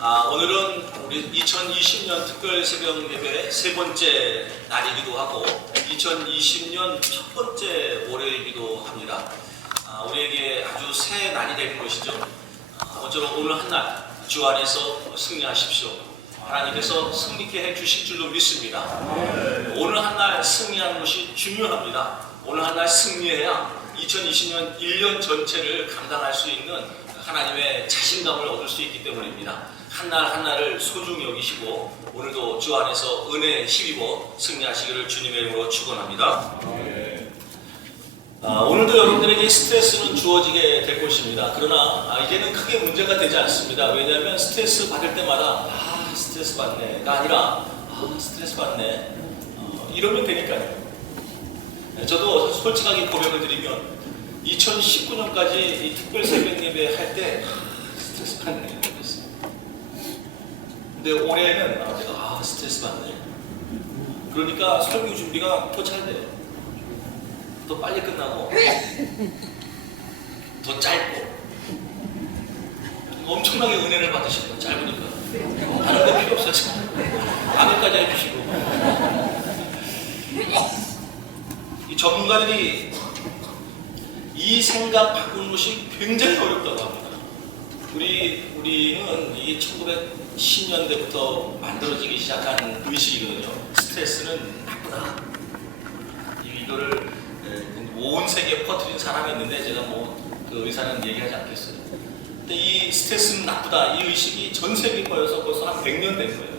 오늘은 우리 2020년 특별 새벽 예배 세 번째 날이기도 하고 2020년 첫 번째 월요일이기도 합니다. 우리에게 아주 새 날이 되는 것이죠. 먼저 오늘 한 날 주 안에서 승리하십시오. 하나님께서 승리케 해주실 줄로 믿습니다. 오늘 한 날 승리하는 것이 중요합니다. 오늘 한 날 승리해야 2020년 1년 전체를 감당할 수 있는 하나님의 자신감을 얻을 수 있기 때문입니다. 한 날 한 날을 소중히 여기시고 오늘도 주 안에서 은혜에 힘입어 승리하시기를 주님의 이름으로 축원합니다. 오늘도 여러분들에게 스트레스는 주어지게 될 것입니다. 그러나 이제는 크게 문제가 되지 않습니다. 왜냐하면 스트레스 받을 때마다 스트레스 받네가 아니라 스트레스 받네 이러면 되니까요. 저도 솔직하게 고백을 드리면 2019년까지 이 특별 새벽 예배 할 때 스트레스 받네 그랬어요. 근데 올해는 제가 스트레스 받네. 그러니까 설교 준비가 더 잘 돼요. 더 빨리 끝나고 더 짧고 엄청나게 은혜를 받으시고 짧으니까 다른 데 필요 없어요. 아멘까지 해주시고 이 전문가들이 이 생각 바꾸는 것이 굉장히 어렵다고 합니다. 우리는 이 1910년대부터 만들어지기 시작한 의식이거든요. 스트레스는 나쁘다. 이거를 온 세계에 퍼뜨린 사람이 있는데 제가 그 의사는 얘기하지 않겠어요. 근데 이 스트레스는 나쁘다. 이 의식이 전 세계에 퍼져서 벌써 한 100년 된 거예요.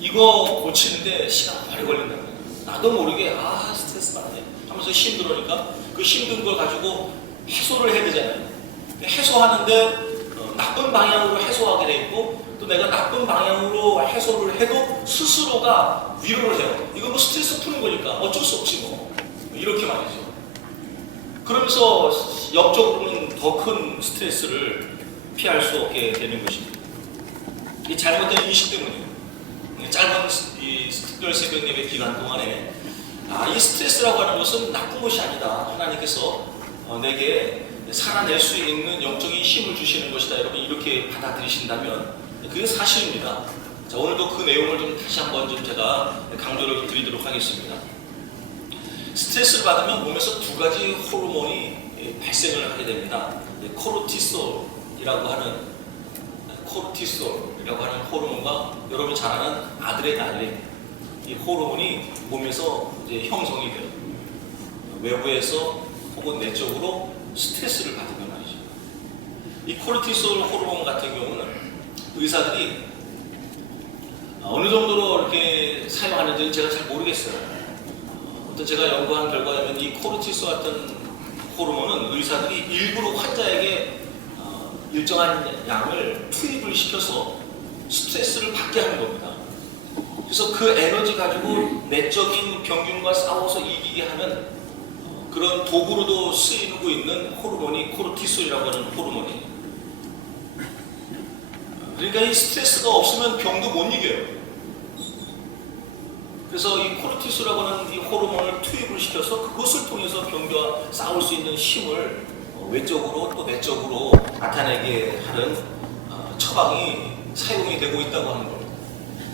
이거 고치는데 시간 오래 걸린다는 거예요. 나도 모르게 스트레스 받네 하면서 힘들으니까 그 힘든 걸 가지고 해소를 해야 되잖아요. 해소하는데 나쁜 방향으로 해소하게 돼 있고 또 내가 나쁜 방향으로 해소를 해도 스스로가 위로를 해요. 이거 스트레스 푸는 거니까 어쩔 수 없지 이렇게 말이죠. 그러면서 역적으로는 더 큰 스트레스를 피할 수 없게 되는 것입니다. 이 잘못된 인식 때문이에요. 짧은 이 특별 새벽 예배 기간 동안에 이 스트레스라고 하는 것은 나쁜 것이 아니다. 하나님께서 내게 살아낼 수 있는 영적인 힘을 주시는 것이다. 여러분 이렇게 받아들이신다면 그게 사실입니다. 자, 오늘도 그 내용을 좀 다시 한번 제가 강조를 드리도록 하겠습니다. 스트레스를 받으면 몸에서 두 가지 호르몬이 발생을 하게 됩니다. 코르티솔이라고 하는 호르몬과 여러분이 잘 아는 아드레날린, 이 호르몬이 몸에서 이제 형성이 돼요. 외부에서 혹은 내적으로 스트레스를 받으면 말이죠. 이 코르티솔 호르몬 같은 경우는 의사들이 어느 정도로 이렇게 사용하는지는 제가 잘 모르겠어요. 어떤 제가 연구한 결과에는 이 코르티솔 같은 호르몬은 의사들이 일부러 환자에게 일정한 양을 투입을 시켜서 스트레스를 받게 하는 겁니다. 그래서 그 에너지 가지고 내적인 병균과 싸워서 이기게 하는 그런 도구로도 쓰이고 있는 호르몬이 코르티솔이라고 하는 호르몬이에요. 그러니까 이 스트레스가 없으면 병도 못 이겨요. 그래서 이 코르티솔이라고 하는 이 호르몬을 투입을 시켜서 그것을 통해서 병과 싸울 수 있는 힘을 외적으로 또 내적으로 나타내게 하는 처방이 사용이 되고 있다고 하는 겁니다.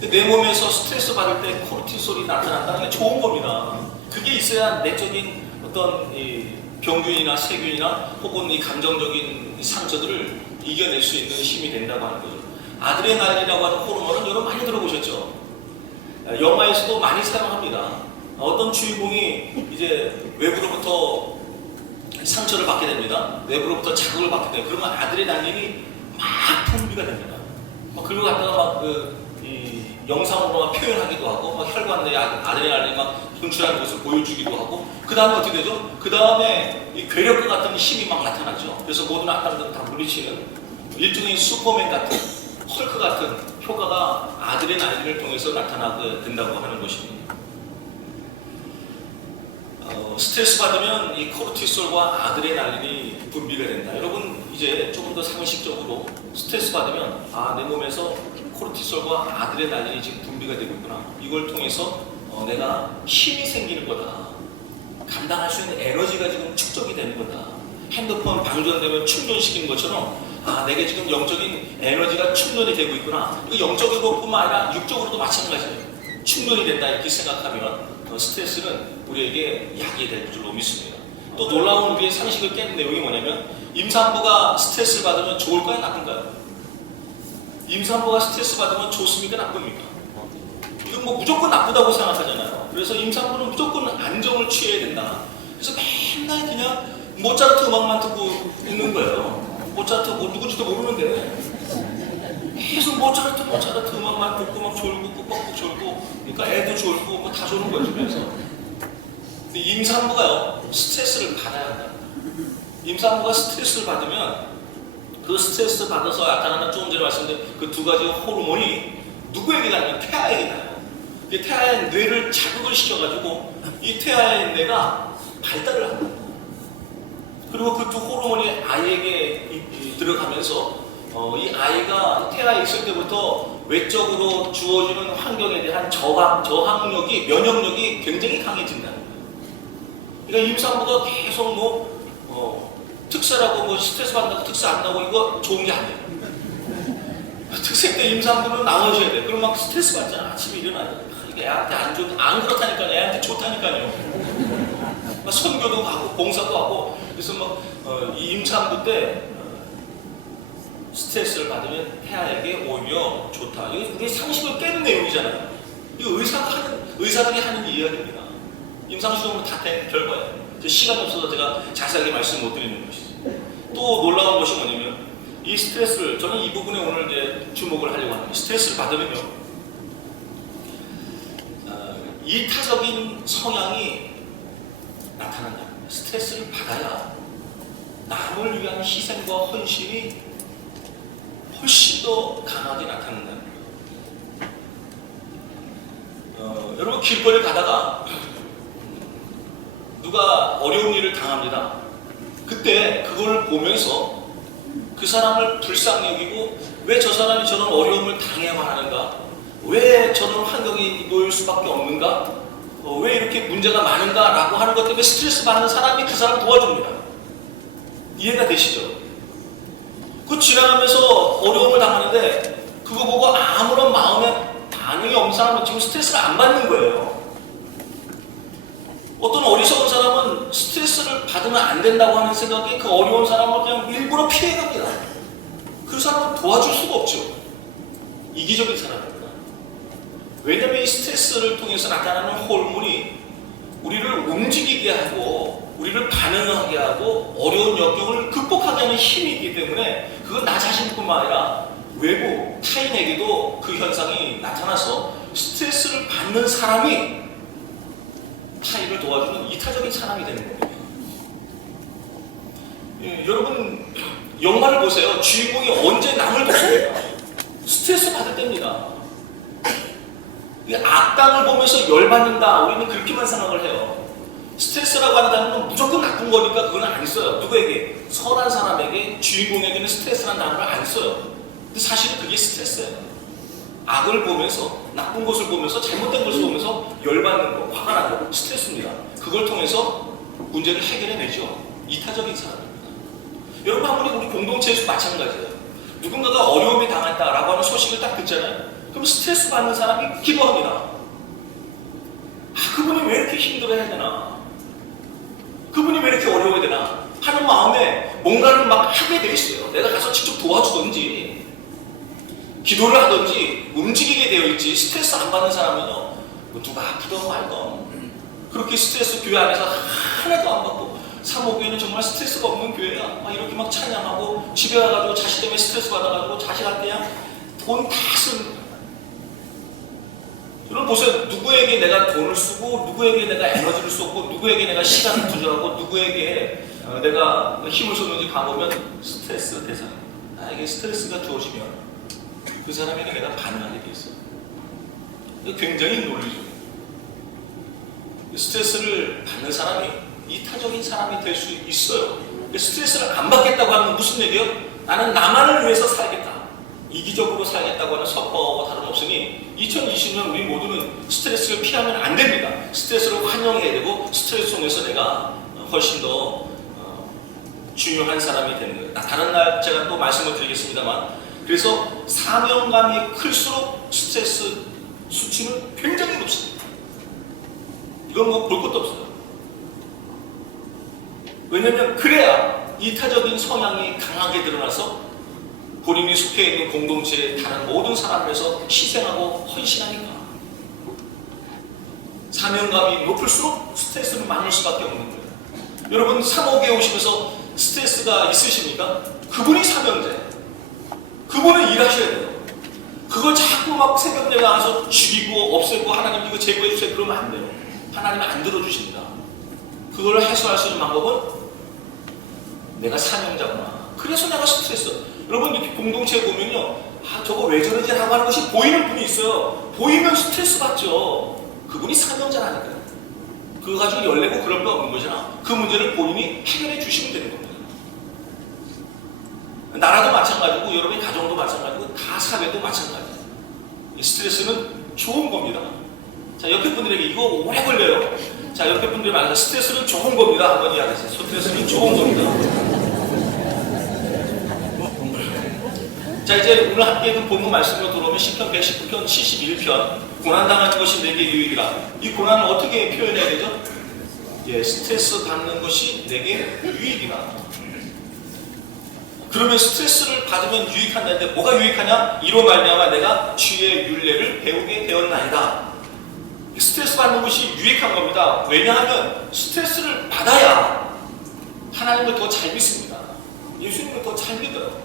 내 몸에서 스트레스 받을 때 코르티솔이 나타난다는 게 좋은 겁니다. 그게 있어야 내적인 어떤 이 병균이나 세균이나 혹은 이 감정적인 상처들을 이겨낼 수 있는 힘이 된다고 하는 거죠. 아드레날린이라고 하는 호르몬은 여러분 많이 들어보셨죠? 영화에서도 많이 사용합니다. 어떤 주인공이 이제 외부로부터 상처를 받게 됩니다. 외부로부터 자극을 받게 돼요. 그러면 아드레날린이 막 분비가 됩니다. 그리고 갖다가 이 영상으로 표현하기도 하고 혈관 내에 아드레날린이 분출하는 것을 보여주기도 하고 그 다음에 어떻게 되죠? 그 다음에 이 괴력과 같은 힘이 막 나타나죠. 그래서 모든 악당들은 다 물리치는 일종의 슈퍼맨 같은 헐크 같은 효과가 아드레날린을 통해서 나타나게 된다고 하는 것입니다. 스트레스 받으면 이 코르티솔과 아드레날린이 분비가 된다. 여러분 이제 조금 더 상식적으로 스트레스 받으면 내 몸에서 코르티솔과 아드레날린이 지금 분비가 되고 있구나. 이걸 통해서 내가 힘이 생기는 거다. 감당할 수 있는 에너지가 지금 축적이 되는 거다. 핸드폰 방전되면 충전시키는 것처럼 아, 내게 지금 영적인 에너지가 충전이 되고 있구나. 이거 영적으로뿐만 아니라 육적으로도 마찬가지예요. 충전이 된다 이렇게 생각하면 스트레스는 우리에게 약이 될 줄로 믿습니다. 또 놀라운 우리의 상식을 깨는 내용이 뭐냐면, 임산부가 스트레스를 받으면 좋을까요, 나쁜가요? 임산부가 스트레스 받으면 좋습니까, 나쁩니까? 이건 뭐 무조건 나쁘다고 생각하잖아요. 그래서 임산부는 무조건 안정을 취해야 된다. 그래서 맨날 그냥 모차르트 음악만 듣고 있는 거예요. 모차르트 뭐 누군지도 모르는데 계속 모차르트 음악만 듣고 막 졸고 꾹꾹 졸고, 그러니까 애도 졸고 뭐 다 졸는 거예요, 주변에서. 근데 임산부가요, 스트레스를 받아야 한다. 임산부가 스트레스를 받으면 그 스트레스 받아서 나타나는, 조금 전에 말씀드린 그 두 가지 호르몬이 누구에게 가냐면 태아에게 가요. 태아의 뇌를 자극을 시켜가지고 이 태아의 뇌가 발달을 합니다. 그리고 그 두 호르몬이 아이에게 들어가면서 이 아이가 태아에 있을 때부터 외적으로 주어지는 환경에 대한 저항력이, 면역력이 굉장히 강해진다는 거예요. 그러니까 임산부가 계속 특세라고 스트레스 받는다고 특세 안 나고 이거 좋은 게 아니에요. 특세 때 임산부는 나오셔야 돼. 그럼 막 스트레스 받잖아. 아침에 일어나야 돼. 이게 애한테 안 그렇다니까요. 애한테 좋다니까요. 막 선교도 가고 봉사도 하고. 그래서 이 임산부 때 스트레스를 받으면 태아에게 오히려 좋다. 이게 우리 상식을 깨는 내용이잖아요. 이거 의사들이 하는 이야기입니다. 임상시험으로 다 된 결과예요. 시간이 없어서 제가 자세하게 말씀 못 드리는 것이죠. 또 놀라운 것이 뭐냐면, 이 스트레스를, 저는 이 부분에 오늘 이제 주목을 하려고 하는데, 스트레스를 받으면요, 이타적인 성향이 나타난다. 스트레스를 받아야 남을 위한 희생과 헌신이 훨씬 더 강하게 나타난다. 여러분, 길거리 가다가 누가 어려운 일을 당합니다. 그때 그걸 보면서 그 사람을 불쌍히 여기고, 왜 저 사람이 저런 어려움을 당해야 하는가? 왜 저런 환경이 놓일 수밖에 없는가? 왜 이렇게 문제가 많은가? 라고 하는 것 때문에 스트레스 받는 사람이 그 사람 도와줍니다. 이해가 되시죠? 그 지나가면서 어려움을 당하는데 그거 보고 아무런 마음에 반응이 없는 사람은 지금 스트레스를 안 받는 거예요. 어떤 어리석은 사람은 스트레스를 받으면 안 된다고 하는 생각에 그 어려운 사람을 그냥 일부러 피해갑니다. 그 사람은 도와줄 수가 없죠. 이기적인 사람입니다. 왜냐하면 이 스트레스를 통해서 나타나는 호르몬이 우리를 움직이게 하고 우리를 반응하게 하고 어려운 역경을 극복하게 하는 힘이 있기 때문에, 그건 나 자신뿐만 아니라 외부 타인에게도 그 현상이 나타나서 스트레스를 받는 사람이 타인을 도와주는 이타적인 사람이 되는 겁니다. 여러분, 영화를 보세요. 주인공이 언제 남을 돕습니까? 스트레스 받을 때입니다. 악당을 보면서 열받는다, 우리는 그렇게만 생각을 해요. 스트레스라고 하는 단어는 무조건 나쁜 거니까 그건 안 써요. 누구에게? 선한 사람에게, 주인공에게는 스트레스라는 단어를 안 써요. 근데 사실은 그게 스트레스예요. 악을 보면서, 나쁜 것을 보면서, 잘못된 것을 보면서 열받는 거, 화가 나는 거, 스트레스입니다. 그걸 통해서 문제를 해결해내죠. 이타적인 사람입니다. 여러분, 아무리 우리 공동체에서 마찬가지예요. 누군가가 어려움이 당했다라고 하는 소식을 딱 듣잖아요. 그럼 스트레스 받는 사람이 기도합니다. 그분이 왜 이렇게 힘들어해야 되나? 그분이 왜 이렇게 어려워야 되나? 하는 마음에 뭔가를 막 하게 돼 있어요. 내가 가서 직접 도와주든지, 기도를 하든지, 움직이게 되어 있지. 스트레스 안 받는 사람은요, 누가 아프던 말던, 그렇게 스트레스 교회 안에서 하나도 안 받고, 사모교회는 정말 스트레스가 없는 교회야. 막 이렇게 막 찬양하고, 집에 와가지고 자식 때문에 스트레스 받아가지고, 자식한테 그냥 돈 다 쓰는. 여러분 보세요. 누구에게 내가 돈을 쓰고, 누구에게 내가 에너지를 쏟고, 누구에게 내가 시간을 투자하고, 누구에게 내가 힘을 쏟는지 가보면 스트레스 대상. 나에게 스트레스가 주어지면 그 사람에게 내가 반응하게 돼 있어요. 굉장히 논리적이에요. 스트레스를 받는 사람이 이타적인 사람이 될 수 있어요. 스트레스를 안 받겠다고 하는 무슨 얘기예요? 나는 나만을 위해서 살겠다. 이기적으로 살겠다고 하는 섭법과 다름없으니 2020년 우리 모두는 스트레스를 피하면 안 됩니다. 스트레스를 환영해야 되고, 스트레스 속에서 내가 훨씬 더 중요한 사람이 되는 거예요. 다른 날 제가 또 말씀을 드리겠습니다만, 그래서 사명감이 클수록 스트레스 수치는 굉장히 높습니다. 이건 뭐 볼 것도 없어요. 왜냐하면 그래야 이타적인 성향이 강하게 드러나서 본인이 속해 있는 공동체의 다른 모든 사람을 위해서 희생하고 헌신하니까. 사명감이 높을수록 스트레스는 많을 수밖에 없는 거예요. 여러분 사목에 오시면서 스트레스가 있으십니까? 그분이 사명자예요. 그분은 일하셔야 돼요. 그걸 자꾸 막 새벽 내가 와서 죽이고 없애고 하나님 이거 제거해 주세요 그러면 안 돼요. 하나님은 안 들어주십니다. 그걸 해소할 수 있는 방법은 내가 사명자구나. 그래서 내가 스트레스. 여러분 이렇게 공동체에 보면요, 저거 왜 저러지 하고 하는 것이 보이는 분이 있어요. 보이면 스트레스 받죠. 그분이 사명자라니까요. 그거 가지고 열내고 그럴 거 없는 거잖아. 그 문제를 본인이 해결해 주시면 되는 겁니다. 나라도 마찬가지고 여러분의 가정도 마찬가지고 다 사회도 마찬가지예요. 이 스트레스는 좋은 겁니다. 자, 옆에 분들에게 이거 오래 걸려요. 자, 옆에 분들이 말해서 스트레스는 좋은 겁니다. 한번 이야기하세요. 스트레스는 좋은 겁니다. 자, 이제 오늘 함께 본문 말씀으로 들어오면 시편 119편 71편 고난당하는 것이 내게 유익이라. 이 고난을 어떻게 표현해야 되죠? 예, 스트레스 받는 것이 내게 유익이라. 그러면 스트레스를 받으면 유익한다는데 뭐가 유익하냐? 이로 말미암아 내가 주의 율례를 배우게 되었나이다. 스트레스 받는 것이 유익한 겁니다. 왜냐하면 스트레스를 받아야 하나님을 더 잘 믿습니다. 예수님을 더 잘 믿어요.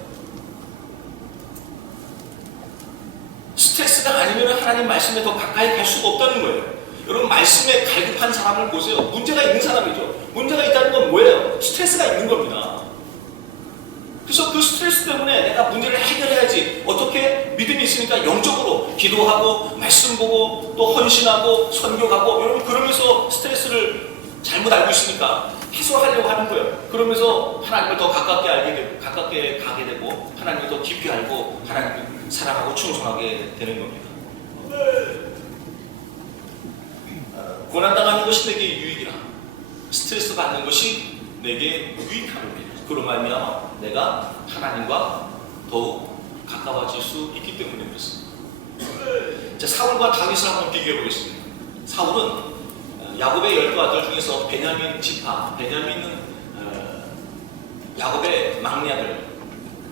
스트레스가 아니면 하나님 말씀에 더 가까이 갈 수가 없다는 거예요. 여러분 말씀에 갈급한 사람을 보세요. 문제가 있는 사람이죠. 문제가 있다는 건 뭐예요? 스트레스가 있는 겁니다. 그래서 그 스트레스 때문에 내가 문제를 해결해야지. 어떻게? 믿음이 있으니까 영적으로 기도하고 말씀 보고 또 헌신하고 선교하고 여러분 그러면서 스트레스를 잘못 알고 있으니까 해소하려고 하는 거예요. 그러면서 하나님을 더 가깝게 가게 되고 하나님을 더 깊이 알고 하나님을 사랑하고 충성하게 되는 겁니다. 고난당하는 것이 내게 유익이라. 스트레스 받는 것이 내게 유익한 겁니다. 그로 말미암아 내가 하나님과 더욱 가까워질 수 있기 때문에 그렇습니다. 자, 사울과 다윗을 한번 비교해 보겠습니다. 사울은 야곱의 12아들 중에서 베냐민 지파, 베냐민은 야곱의 막내 아들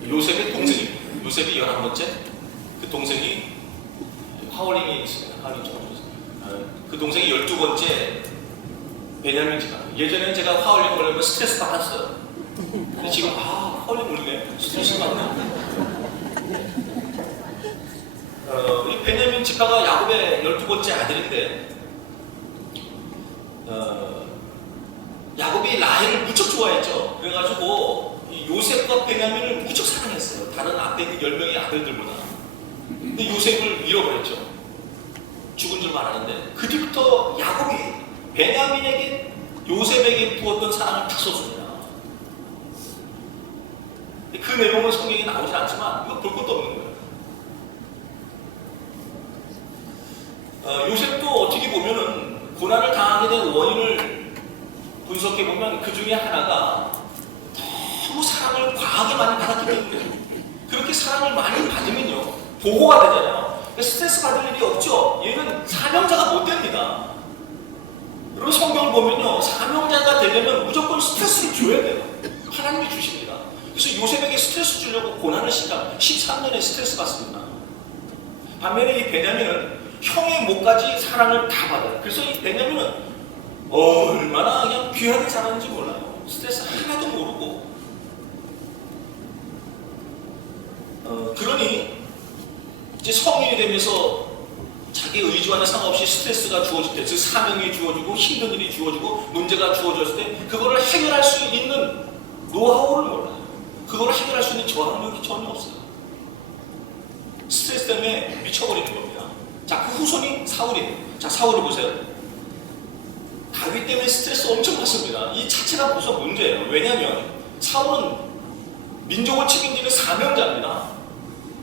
요셉의 동생입니다. 요셉이 11번째, 그 동생이 하올림이 있습니다. 그 동생이 12번째 베냐민 지파. 예전에는 제가 하올림 걸리면 스트레스 받았어요. 근데 지금 하올림 걸리네. 스트레스 받네. 이 베냐민 지파가 야곱의 12번째 아들인데 야곱이 라헬을 무척 좋아했죠. 그래가지고 이 요셉과 베냐민을 무척 사랑했어요. 다른 앞에 있는 10명의 아들들보다. 근데 요셉을 잃어버렸죠. 죽은 줄 알았는데 그 뒤부터 야곱이 베냐민에게 요셉에게 부었던 사랑을 다 쏟습니다. 그 내용은 성경에 나오지 않지만 이거 볼 것도 없는 거예요. 요셉도 어떻게 보면은 고난을 당하게 된 원인을 분석해 보면 그 중에 하나가 너무 사랑을 과하게 많이 받았기 때문에. 그렇게 사랑을 많이 받으면요 보호가 되잖아요. 스트레스 받을 일이 없죠. 얘는 사명자가 못 됩니다. 그리고 성경을 보면요 사명자가 되려면 무조건 스트레스를 줘야 돼요. 하나님이 주십니다. 그래서 요셉에게 스트레스 주려고 고난을 시작 13년에 스트레스 받습니다. 반면에 이 베냐민은 형의 목까지 사랑을 다 받아요. 그래서 이 베냐민은 얼마나 그냥 귀하게 자랐는지 몰라요. 스트레스 하나도 모르고. 그러니 이제 성인이 되면서 자기 의지와는 상관없이 스트레스가 주어질 때, 즉 사명이 주어지고 힘든 일이 주어지고 문제가 주어졌을 때 그거를 해결할 수 있는 노하우를 몰라요. 그거를 해결할 수 있는 저항력이 전혀 없어요. 스트레스 때문에 미쳐버리는 겁니다. 자, 그 후손이 사울이에요. 자, 사울을 보세요. 다윗 때문에 스트레스 엄청 받습니다. 이 자체가 벌써 문제예요. 왜냐하면 사울은 민족을 책임지는 사명자입니다.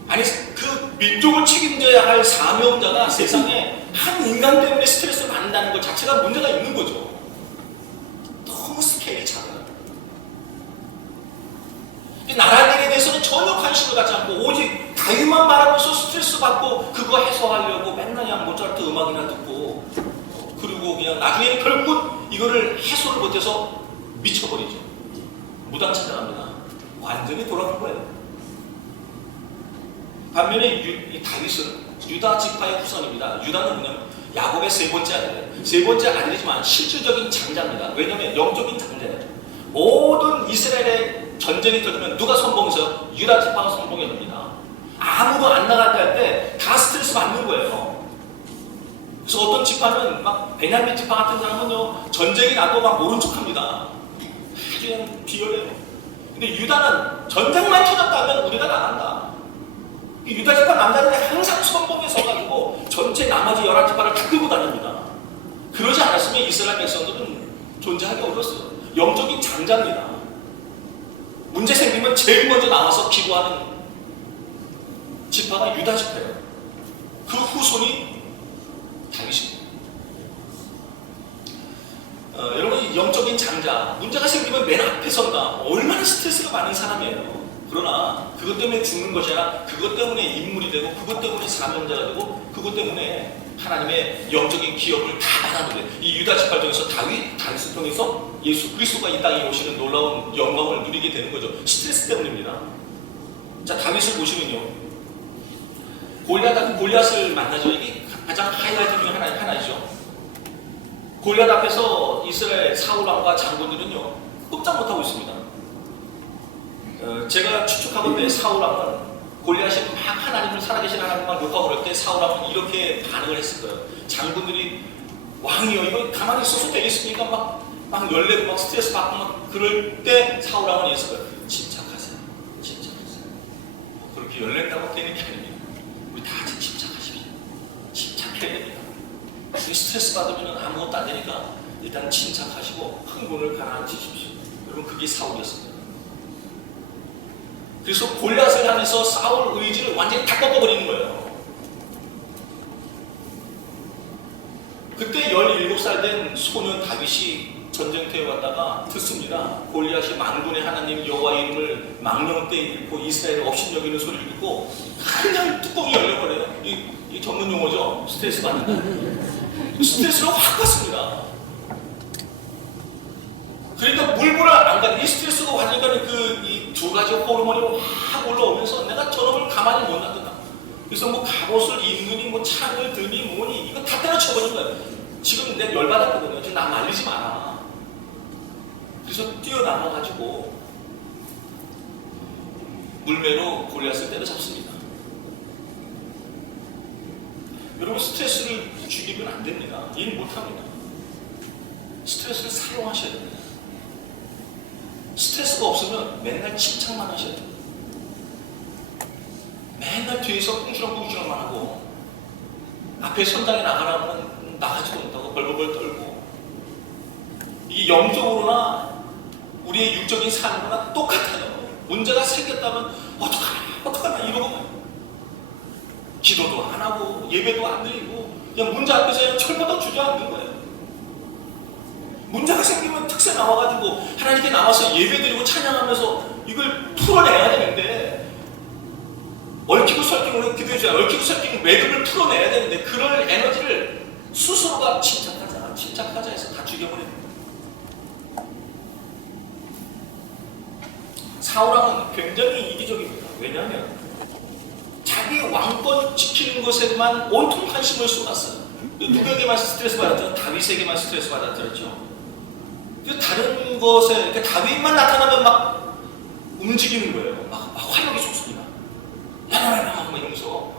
아니, 그 민족을 책임져야 할 사명자가 세상에 한 인간 때문에 스트레스를 받는다는 것 자체가 문제가 있는 거죠. 너무 스케일이 작아요. 전혀 관심을 갖지 않고 오직 다윗만 바라보면서 스트레스 받고 그거 해소하려고 맨날 그냥 모차르트 음악이나 듣고 그리고 그냥 나중에는 결국은 이거를 해소를 못해서 미쳐버리죠. 무당 찾아갑니다. 완전히 돌아간 거예요. 반면에 이 다윗은 유다 지파의 후손입니다. 유다는 뭐냐면 야곱의 세 번째 아들이에요. 세 번째 아들이지만 실질적인 장자입니다. 왜냐하면 영적인 장자예요. 모든 이스라엘의 전쟁이 터지면 누가 선봉해서 유다 지파가 선봉해 줍니다. 아무도 안 나갔다 할 때 다 스트레스 받는 거예요. 그래서 어떤 지파는 막 베냐민 지파 같은 사람은요 전쟁이 나도 막 모른 척합니다. 아주 그냥 비열해요. 근데 유다는 전쟁만 터졌다면 우리가 나간다. 유다 지파 남자들이 항상 선봉에 서가지고 전체 나머지 11지파를 다 끌고 다닙니다. 그러지 않았으면 이스라엘 백성들은 존재하기 어려웠어요. 영적인 장자입니다. 문제 생기면 제일 먼저 나와서 기도하는 지파가 유다 지파예요. 그 후손이 다윗입니다. 여러분 영적인 장자 문제가 생기면 맨 앞에 선다. 얼마나 스트레스가 많은 사람이에요. 그러나 그것 때문에 죽는 것이 아니라 그것 때문에 인물이 되고 그것 때문에 사명자가 되고 그것 때문에 하나님의 영적인 기업을 다 받아들여요. 이 유다 지파 중에서 다윗을 통해서 예수 그리스도가 이 땅에 오시는 놀라운 영광을 누리게 되는 거죠. 스트레스 때문입니다. 자, 다윗을 보시면요. 골리앗을 만나죠. 이게 가장 하이라이트 중에 하나이죠. 골리앗 앞에서 이스라엘 사울 왕과 장군들은요 꼼짝 못하고 있습니다. 제가 추측하건대 사울 왕은 골리앗이 막 하나님을 살아계신 하나님만 욕하고 그럴 때 사울 왕은 이렇게 반응을 했을 거예요. 장군들이 왕이요 이거 가만히 있어서 되겠습니까? 막 열내고 막 스트레스 받고 막 그럴 때 사울 왕은 이랬을 거예요. 침착하세요. 그렇게 열냈다고 되는 게 아닙니다. 우리 다 같이 침착하십시오. 침착해야 됩니다. 스트레스 받으면 아무것도 안 되니까 일단 침착하시고 흥분을 가라앉히십시오. 여러분 그게 사울이었습니다. 그래서 골리앗을 하면서 사울 의지를 완전히 다 꺾어버리는 거예요. 그때 17살 된 소년 다윗이 전쟁터에 왔다가 듣습니다. 골리앗이 만군의 하나님 여호와의 이름을 망령되이 읽고 이스라엘을 업신여기는 소리를 듣고 그냥 뚜껑이 열려버려요. 이 전문 용어죠. 스트레스 받는다. 스트레스를 확 받습니다. 그러니까 물불을 안 가는 이 스트레스가 받으니까 이 두 가지 호르몬이 확 올라오면서 내가 저놈을 가만히 못 놔둔다. 그래서 뭐 갑옷을 입느니 뭐 창을 드니 뭐니 이거 다 때려쳐버린 거예요. 지금 내가 열받았거든요. 지금 나 말리지 마라. 그래서 뛰어나가가지고 물매로 골리앗을 때려잡습니다. 여러분 스트레스를 죽이면 안 됩니다. 일 못합니다. 스트레스를 사용하셔야 됩니다. 스트레스가 없으면 맨날 칭찬만 하셔야 돼요. 맨날 뒤에서 꿍시렁꿍시렁만 하고 앞에 선장에 나가라면 나가지도 못하고 벌벌벌 떨고 이게 영적으로나 우리의 육적인 삶으로나 똑같아요. 문제가 생겼다면 어떡하나 이러고 기도도 안 하고 예배도 안 드리고 그냥 문제 앞에서 그냥 철버덕 주저앉는 거예요. 문제가 생기면 특세 나와가지고 하나님께 나와서 예배드리고 찬양하면서 이걸 풀어내야 되는데 얽히고 설키고 기도해줘야 얽히고 설키고 매듭을 풀어내야 되는데 그럴 에너지를 스스로가 침착하자 해서 다 죽여버립니다. 사울왕은 굉장히 이기적입니다. 왜냐하면 자기 왕권 지키는 것에만 온통 관심을 쏟았어요. 누구에게만 스트레스 받았죠? 다윗에게만 스트레스 받았죠. 다른 것에 그러니까 다윗만 나타나면 막 움직이는 거예요. 막 화력이 솟습니다. 야야야 막 이러면서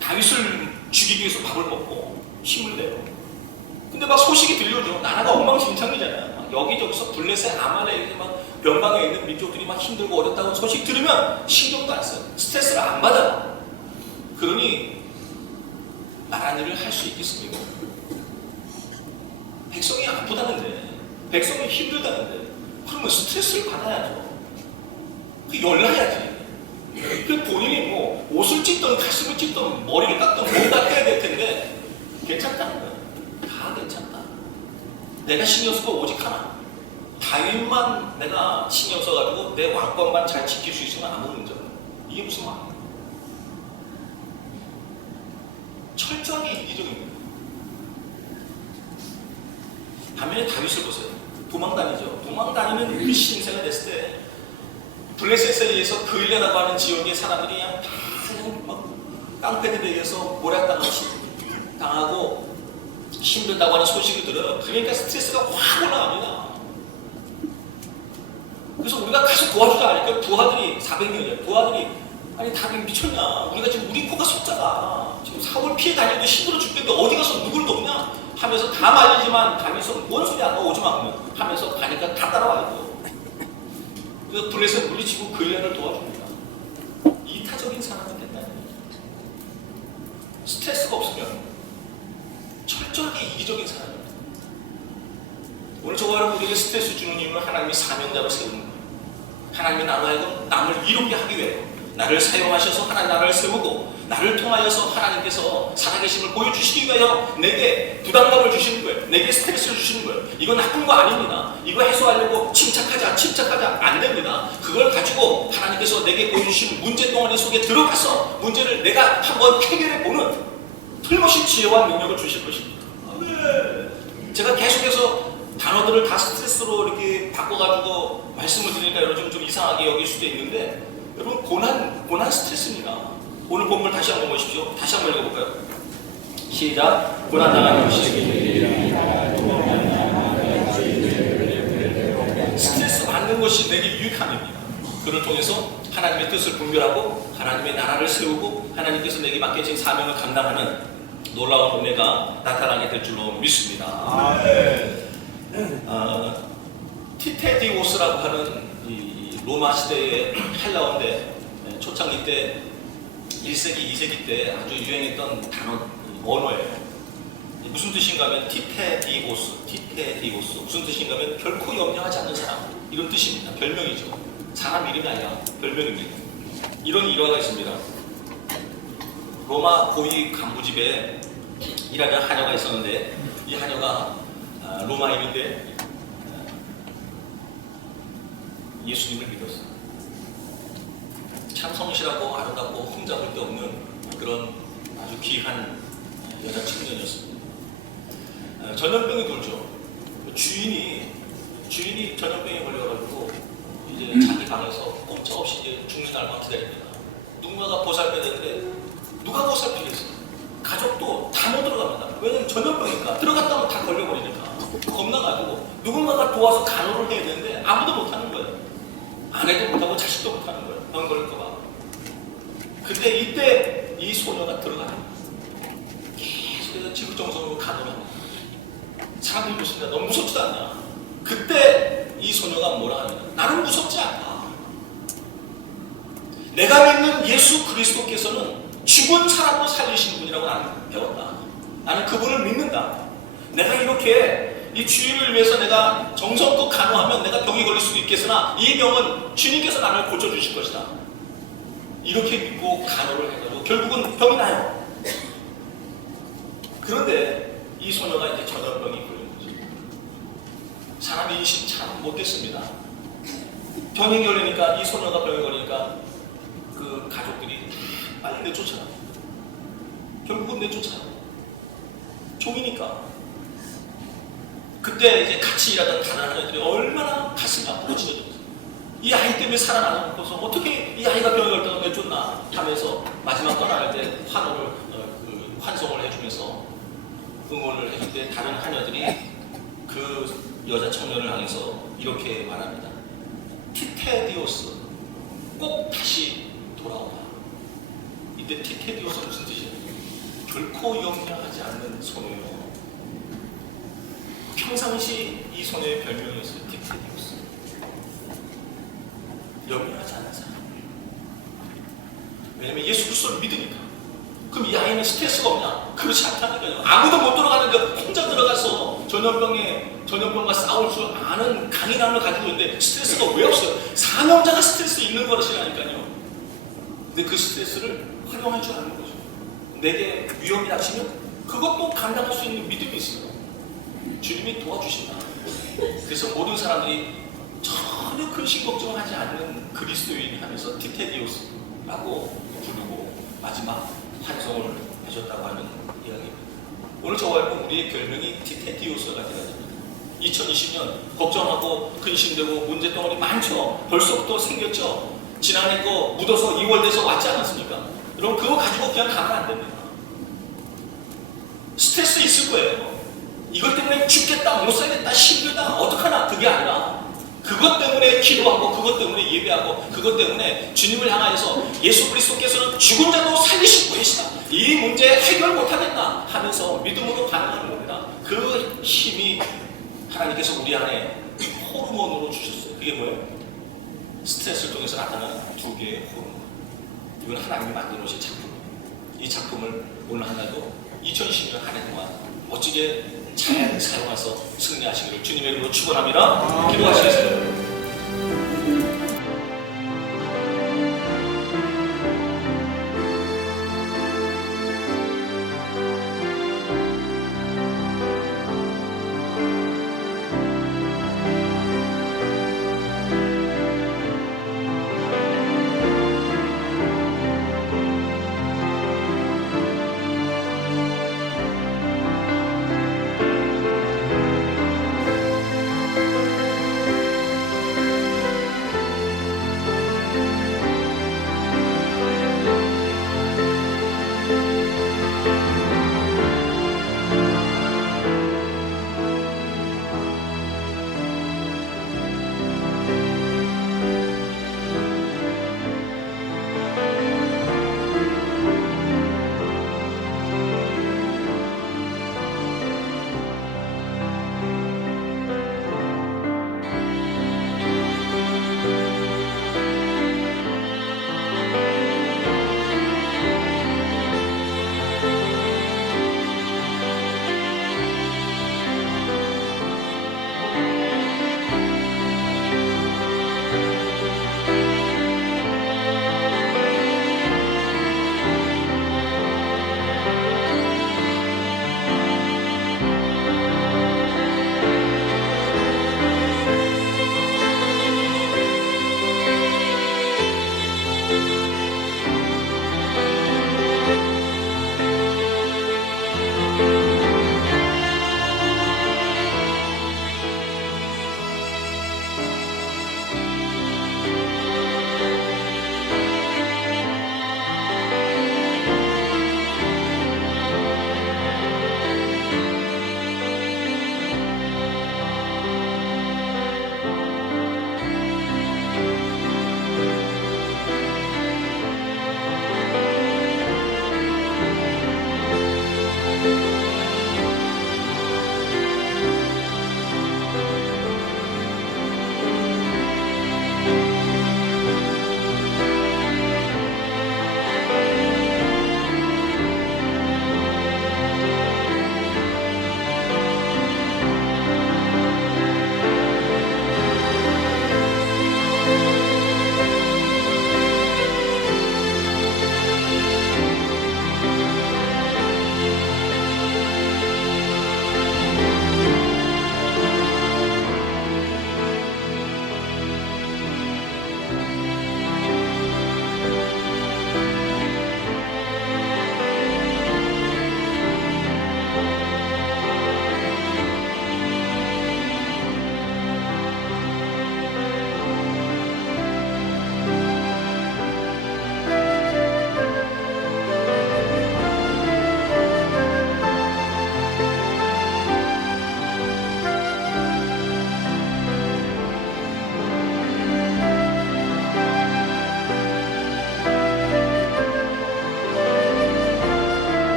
다윗을 죽이기 위해서 밥을 먹고 힘을 내요. 근데 막 소식이 들려오죠. 나라가 엉망진창이잖아요. 막 여기저기서 블레셋 아말렉 막 변방에 있는 민족들이 막 힘들고 어렵다고 소식 들으면 신경도 안 써요. 스트레스를 안 받아요. 그러니 나란 일을 할 수 있겠습니까? 백성이 아프다는데 백성이 힘들다는데 그러면 스트레스를 받아야죠. 그 열나야지. 그 본인이 뭐 옷을 찢던 가슴을 찢던 머리를 깎던 뭔가 해야 될 텐데 괜찮다는 거예요. 다 괜찮다. 내가 신경 쓰고 오직 하나. 다윗만 내가 신경 써가지고 내 왕권만 잘 지킬 수 있으면 아무 문제 없어요. 이게 무슨 말이에요? 철저하게 이기적입니다. 반면에 다윗을 보세요. 도망다니죠. 도망다니는 그 신세가 됐을 때 블레셋에 의해서 그일레라고 하는 지역의 사람들이 그냥 다 막 깡패들에 의해서 모략당하고 힘들다고 하는 소식을 들어요. 그러니까 스트레스가 확 올라갑니다. 그래서 우리가 가서 도와주자 하니까 부하들이 400명이에요. 부하들이 아니 다들 미쳤냐? 우리가 지금 우리 코가 속자가 지금 사월 피해 다니는데 힘들어 죽겠는데 어디 가서 누굴 돕냐? 하면서 다 말리지만 가면서 뭔 소리야? 너 오지 마 하면서 가니까 다 따라와요. 그래서 블레셋 물리치고 그일레를 도와줍니다. 이타적인 사람이 된다는 거예요. 스트레스가 없으면 철저하게 이기적인 사람입니다. 오늘 저와 여러분에게 스트레스 주는 이유는 하나님이 사명자로 세우는 거예요. 하나님이 나로 하여금 남을 이롭게 하기 위해 나를 사용하셔서 하나님 나라를 세우고 나를 통하여서 하나님께서 살아계심을 보여주시기 위하여 내게 부담감을 주시는 거예요. 내게 스트레스를 주시는 거예요. 이거 나쁜 거 아닙니다. 이거 해소하려고 침착하자 안 됩니다. 그걸 가지고 하나님께서 내게 보여주신 문제 덩어리 속에 들어가서 문제를 내가 한번 해결해보는 틀림없이 지혜와 능력을 주실 것입니다. 제가 계속해서 단어들을 다 스트레스로 이렇게 바꿔가지고 말씀을 드리니까 여러분 좀 이상하게 여길 수도 있는데 여러분 고난 스트레스입니다. 오늘 본문 다시 한번 보십시오. 다시 한번 읽어볼까요? 시작. 고난당하는 것이 스트레스 받는 것이 내게 유익함입니다. 그를 통해서 하나님의 뜻을 분별하고 하나님의 나라를 세우고 하나님께서 내게 맡겨진 사명을 감당하는 놀라운 은혜가 나타나게 될 줄로 믿습니다. 티테디오스라고 하는 이 로마 시대의 헬라어인데 초창기 때 1세기, 2세기 때 아주 유행했던 언어예요. 무슨 뜻인가 하면 티테디오스 무슨 뜻인가 하면 결코 염려하지 않는 사람 이런 뜻입니다. 별명이죠. 사람 이름이 아니라 별명입니다. 이런 일화가 있습니다. 로마 고위 간부집에 일하는 하녀가 있었는데 이 하녀가 로마인인데 예수님을 믿었어요. 참 성실하고 아름답고 흠잡을 데 없는 그런 아주 귀한 여자 청년이었습니다. 전염병이 돌죠. 주인이 전염병에 걸려가지고 이제 자기 방에서 꼼짝없이 이제 죽는 날만 기다립니다. 누군가가 보살펴야 되는데 누가 보살피겠어요? 가족도 다 못 들어갑니다. 왜냐면 전염병이니까 들어갔다면 다 걸려버리니까 겁나가지고 누군가가 도와서 간호를 해야 되는데 아무도 못하는 거예요. 아내도 못하고 자식도 못하는 거예요. 병 걸릴까봐. 근데 이때 이 소녀가 들어가요. 계속해서 지극정성으로 간호를 합니다. 사람들이 묻습니다. 너무 무섭지도 않냐? 그때 이 소녀가 뭐라 하냐? 나는 무섭지 않다. 내가 믿는 예수 그리스도께서는 죽은 사람도 살리시는 분이라고 나는 배웠다. 나는 그분을 믿는다. 내가 이렇게 이 주인을 위해서 내가 정성껏 간호하면 내가 병이 걸릴 수도 있겠으나 이 병은 주님께서 나를 고쳐주실 것이다. 이렇게 믿고 간호를 해가지고 결국은 병이 나요. 그런데 이 소녀가 이제 전염병이 걸린 거죠. 사람 인심 참 못됐습니다. 병이 걸리니까 이 소녀가 병이 걸리니까 그 가족들이 다 빨리 내쫓아요. 결국은 내쫓아요. 종이니까. 그때 이제 같이 일하던 다른 하녀들이 얼마나 가슴이 아프고 찢어졌어요. 이 아이 때문에 살아나고서 어떻게 이 아이가 병이 걸다가 내쫓나 하면서 마지막 떠나갈 때 환송을 해주면서 응원을 해줄 때 다른 하녀들이 그 여자 청년을 향해서 이렇게 말합니다. 티테디오스 꼭 다시 돌아오라. 이때 티테디오스는 무슨 뜻이에요? 결코 염려하지 않는 소녀요. 평상시 이 소녀의 별명이었어요. 티테디오스. 염려하지 않는 사람. 왜냐면 예수 그리스도를 믿으니까. 그럼 이 아이는 스트레스가 없냐? 그렇지 않다니까요. 아무도 못 들어가는데 혼자 들어가서 전염병과 싸울 줄 아는 강인함을 가지고 있는데 스트레스가 왜 없어요? 사명자가 스트레스 있는 것이라니까요. 근데 그 스트레스를 활용할 줄 아는 거죠. 내게 위험이 닥치면 그것도 감당할 수 있는 믿음이 있어요. 주님이 도와주신다. 그래서 모든 사람들이 전혀 근심 걱정하지 않는 그리스도인 하면서 티테디오스라고 부르고 마지막 환송을 해줬다고 하는 이야기입니다. 오늘 저와 여러분 우리의 별명이 티테디오스가 되어집니다. 2020년 걱정하고 근심되고 문제 덩어리 많죠. 벌써부터 생겼죠. 지난해 거 묻어서 2월 돼서 왔지 않았습니까? 여러분 그거 가지고 그냥 가면 안 됩니다. 스트레스 있을 거예요. 이것 때문에 죽겠다, 못 살겠다, 힘들다, 어떡하나 그게 아니라 그것 때문에 기도하고 그것 때문에 예배하고 그것 때문에 주님을 향하여서 예수 그리스도께서는 죽은 자도 살리시고 계시다. 이 문제 해결 못하겠다 하면서 믿음으로 반응하는 겁니다. 그 힘이 하나님께서 우리 안에 호르몬으로 주셨어요. 그게 뭐예요? 스트레스를 통해서 나타나는 두 개의 호르몬. 이건 하나님이 만들어 놓으신 작품이에요. 이 작품을 오늘 하나도 2020년 한 해 동안 멋지게 잘 사용해서 승리하시기를 주님의 이름으로 축원합니다. 기도하시겠습니다.